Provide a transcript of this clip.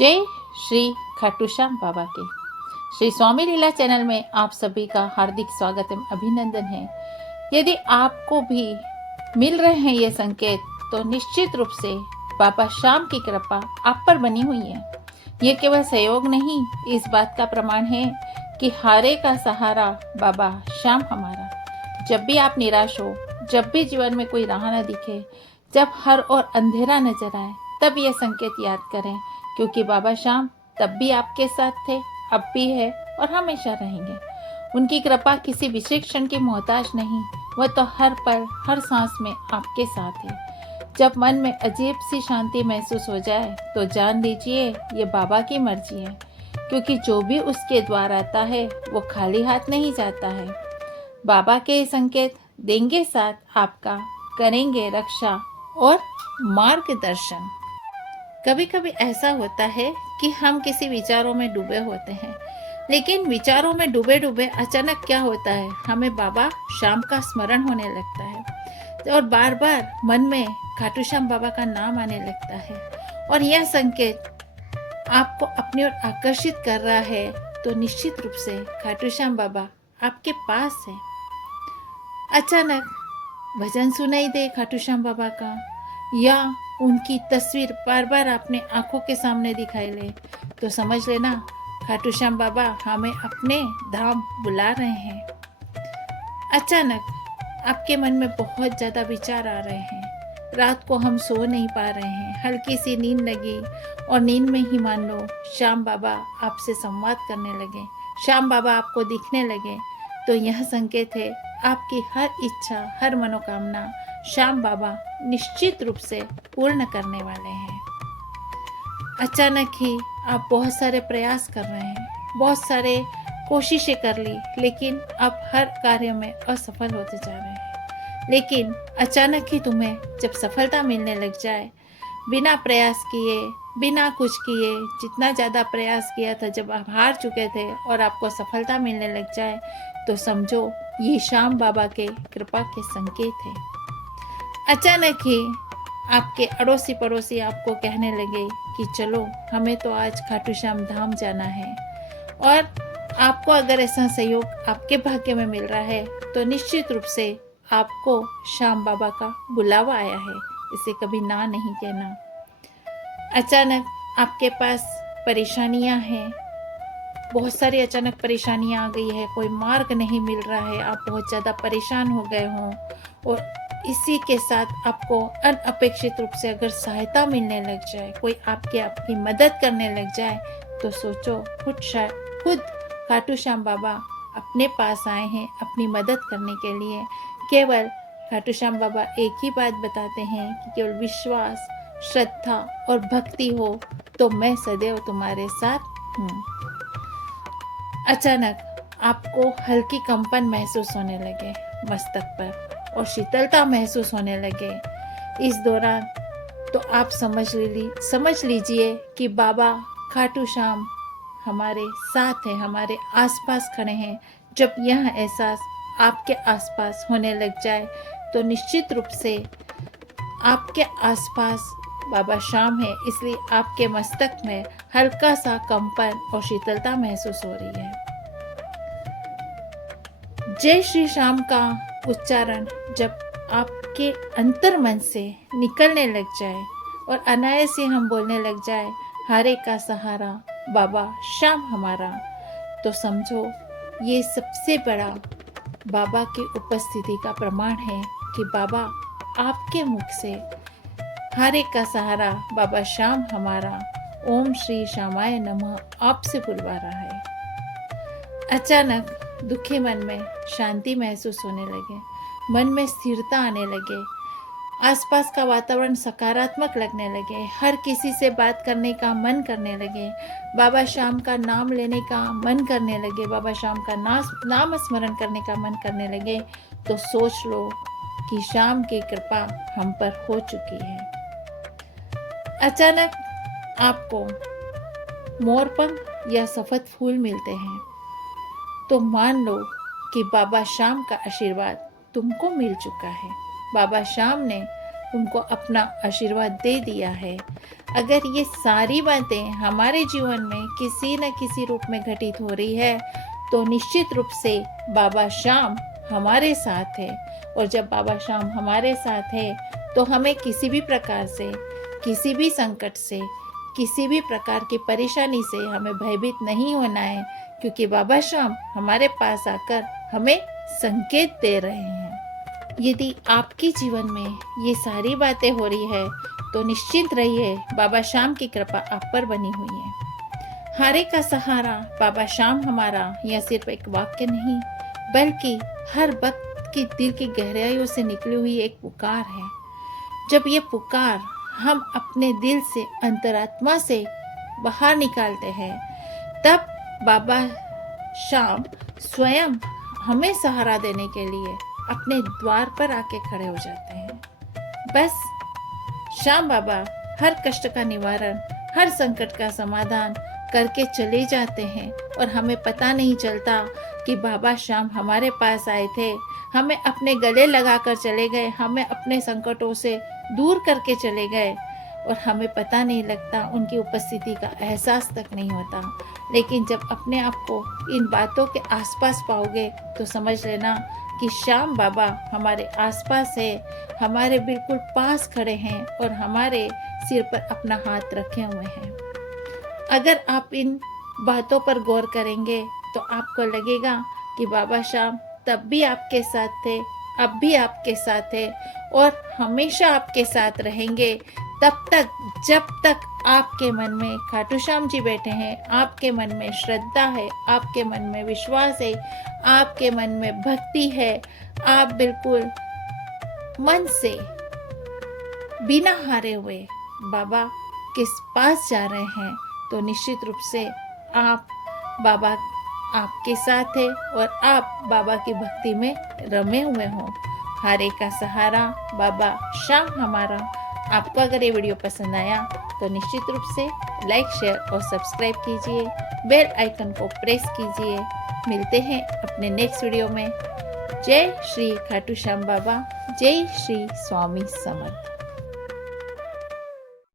जय श्री खाटू श्याम बाबा के श्री स्वामी लीला चैनल में आप सभी का हार्दिक स्वागत एवं अभिनंदन है। यदि आपको भी मिल रहे हैं ये संकेत तो निश्चित रूप से बाबा श्याम की कृपा आप पर बनी हुई है। ये केवल सहयोग नहीं, इस बात का प्रमाण है कि हारे का सहारा बाबा श्याम हमारा। जब भी आप निराश हो, जब भी जीवन में कोई राह न दिखे, जब हर ओर अंधेरा नजर आए, तब ये संकेत याद करें, क्योंकि बाबा श्याम तब भी आपके साथ थे, अब भी है और हमेशा रहेंगे। उनकी कृपा किसी विशेष क्षण की मोहताज नहीं, वह तो हर पल हर सांस में आपके साथ है। जब मन में अजीब सी शांति महसूस हो जाए तो जान लीजिए ये बाबा की मर्जी है, क्योंकि जो भी उसके द्वार आता है वो खाली हाथ नहीं जाता है। बाबा के संकेत देंगे साथ आपका, करेंगे रक्षा और मार्गदर्शन। कभी कभी ऐसा होता है कि हम किसी विचारों में डूबे होते हैं, लेकिन विचारों में डूबे डूबे अचानक क्या होता है, हमें बाबा श्याम का स्मरण होने लगता है और बार बार मन में खाटू श्याम बाबा का नाम आने लगता है और यह संकेत आपको अपनी ओर आकर्षित कर रहा है, तो निश्चित रूप से खाटू श्याम बाबा आपके पास है। अचानक भजन सुनाई दे खाटू श्याम बाबा का, या उनकी तस्वीर बार बार अपने आंखों के सामने दिखाई ले, तो समझ लेना खाटू श्याम बाबा हमें अपने धाम बुला रहे हैं। अचानक आपके मन में बहुत ज़्यादा विचार आ रहे हैं, रात को हम सो नहीं पा रहे हैं, हल्की सी नींद लगी और नींद में ही मान लो श्याम बाबा आपसे संवाद करने लगे, श्याम बाबा आपको दिखने लगे, तो यह संकेत है आपकी हर इच्छा, हर मनोकामना श्याम बाबा निश्चित रूप से पूर्ण करने वाले हैं। अचानक ही आप बहुत सारे प्रयास कर रहे हैं, बहुत सारे कोशिशें कर ली, लेकिन आप हर कार्य में असफल होते जा रहे हैं। लेकिन अचानक ही तुम्हें जब सफलता मिलने लग जाए, बिना प्रयास किए, बिना कुछ किए, जितना ज़्यादा प्रयास किया था, जब आप हार चुके थे और आपको सफलता मिलने लग जाए, तो समझो ये श्याम बाबा के कृपा के संकेत है। अचानक ही आपके अड़ोसी पड़ोसी आपको कहने लगे कि चलो हमें तो आज खाटू श्याम धाम जाना है, और आपको अगर ऐसा सहयोग आपके भाग्य में मिल रहा है तो निश्चित रूप से आपको श्याम बाबा का बुलावा आया है, इसे कभी ना नहीं कहना। अचानक आपके पास परेशानियां हैं, बहुत सारी अचानक परेशानियां आ गई है, कोई मार्ग नहीं मिल रहा है, आप बहुत ज़्यादा परेशान हो गए हों, और इसी के साथ आपको अनअपेक्षित रूप से अगर सहायता मिलने लग जाए, कोई आपकी मदद करने लग जाए, तो सोचो खुद खाटू श्याम बाबा अपने पास आए हैं अपनी मदद करने के लिए। केवल खाटू श्याम बाबा एक ही बात बताते हैं कि केवल विश्वास, श्रद्धा और भक्ति हो तो मैं सदैव तुम्हारे साथ हूँ। अचानक आपको हल्की कंपन महसूस होने लगे मस्तक पर और शीतलता महसूस होने लगे। इस दौरान तो आप समझ लीजिए कि बाबा खाटू श्याम हमारे साथ हैं, हमारे आसपास खड़े हैं। जब यह एहसास आपके आसपास होने लग जाए तो निश्चित रूप से आपके आसपास बाबा श्याम है, इसलिए आपके मस्तक में हल्का सा कंपन और शीतलता महसूस हो रही है। जय श्री श्याम का उच्चारण जब आपके अंतर मन से निकलने लग जाए और अनायास ही हम बोलने लग जाए, हारे का सहारा बाबा श्याम हमारा, तो समझो ये सबसे बड़ा बाबा की उपस्थिति का प्रमाण है कि बाबा आपके मुख से हारे का सहारा बाबा श्याम हमारा, ओम श्री श्यामाय नमः आपसे बुलवा रहा है। अचानक दुखी मन में शांति महसूस होने लगे, मन में स्थिरता आने लगे, आसपास का वातावरण सकारात्मक लगने लगे, हर किसी से बात करने का मन करने लगे, बाबा श्याम का नाम लेने का मन करने लगे, बाबा श्याम का नाम स्मरण करने का मन करने लगे, तो सोच लो कि श्याम की कृपा हम पर हो चुकी है। अचानक आपको मोरपंख या सफेद फूल मिलते हैं, तो मान लो कि बाबा श्याम का आशीर्वाद तुमको मिल चुका है। बाबा श्याम ने तुमको अपना आशीर्वाद दे दिया है। अगर ये सारी बातें हमारे जीवन में किसी न किसी रूप में घटित हो रही है तो निश्चित रूप से बाबा श्याम हमारे साथ है। और जब बाबा श्याम हमारे साथ है तो हमें किसी भी प्रकार से, किसी भी संकट से, किसी भी प्रकार की परेशानी से हमें भयभीत नहीं होना है, क्योंकि बाबा श्याम हमारे पास आकर हमें संकेत दे रहे हैं। यदि आपके जीवन में ये सारी बातें हो रही है तो निश्चिंत रहिए, बाबा श्याम की कृपा आप पर बनी हुई है। हारे का सहारा बाबा श्याम हमारा यह सिर्फ एक वाक्य नहीं, बल्कि हर वक्त की दिल की गहराइयों से निकली हुई एक पुकार है। जब ये पुकार हम अपने दिल से, अंतरात्मा से बाहर निकालते हैं, तब बाबा श्याम स्वयं हमें सहारा देने के लिए अपने द्वार पर आके खड़े हो जाते हैं। बस श्याम बाबा हर कष्ट का निवारण, हर संकट का समाधान करके चले जाते हैं और हमें पता नहीं चलता कि बाबा श्याम हमारे पास आए थे, हमें अपने गले लगाकर चले गए, हमें अपने संकटों से दूर करके चले गए और हमें पता नहीं लगता, उनकी उपस्थिति का एहसास तक नहीं होता। लेकिन जब अपने आप को इन बातों के आसपास पाओगे तो समझ लेना कि श्याम बाबा हमारे आसपास है, हमारे बिल्कुल पास खड़े हैं और हमारे सिर पर अपना हाथ रखे हुए हैं। अगर आप इन बातों पर गौर करेंगे तो आपको लगेगा कि बाबा श्याम तब भी आपके साथ थे, अब भी आपके साथ है और हमेशा आपके साथ रहेंगे, तब तक जब तक आपके मन में खाटू श्याम जी बैठे हैं, आपके मन में श्रद्धा है, आपके मन में विश्वास है, आपके मन में भक्ति है, आप बिल्कुल मन से बिना हारे हुए बाबा के पास जा रहे हैं, तो निश्चित रूप से आप, बाबा आपके साथ है और आप बाबा की भक्ति में रमे हुए हो। हारे का सहारा बाबा श्याम हमारा। आपको अगर ये वीडियो पसंद आया तो निश्चित रूप से लाइक, शेयर और सब्सक्राइब कीजिए, बेल आइकन को प्रेस कीजिए। मिलते हैं अपने नेक्स्ट वीडियो में। जय श्री खाटू श्याम बाबा, जय श्री स्वामी समर्थ।